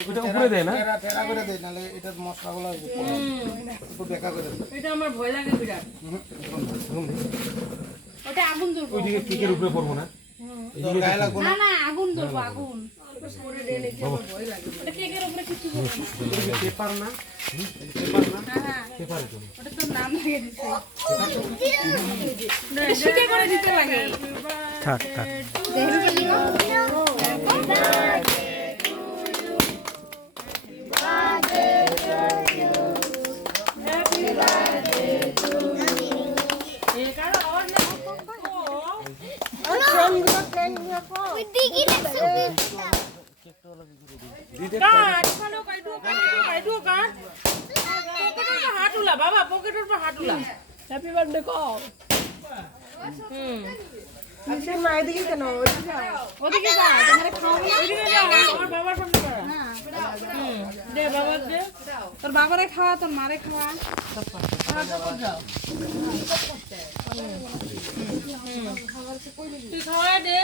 এটা উপরে দেয় না টেরা করে দেয় নালে এটা মশলাগুলো একটু বেকা করে দেয়। এটা আমার ভয় লাগে বিরাট। ওটা আগুন ধরবো। ওইদিকে কেকের উপরে পড়বো না গায়ে লাগবো না না আগুন ধরবো আগুন করে দিলে কি আমার ভয় লাগে। ওটা কেকের উপরে কিছু করবো না পেপার না পেপার না হ্যাঁ পেপার তো ওটা তো নাম লাগিয়ে দিছে শিখে করে দিতে লাগে থাক থাক হ্যাপি বার্থডে কো ওদিকে যা তোমারে খাওয়াবো না আমার বাবার সামনে করা দে বাবার দে তোর বাবারে খাওয়া তোর মারে খাওয়া তুই খাওয়া দে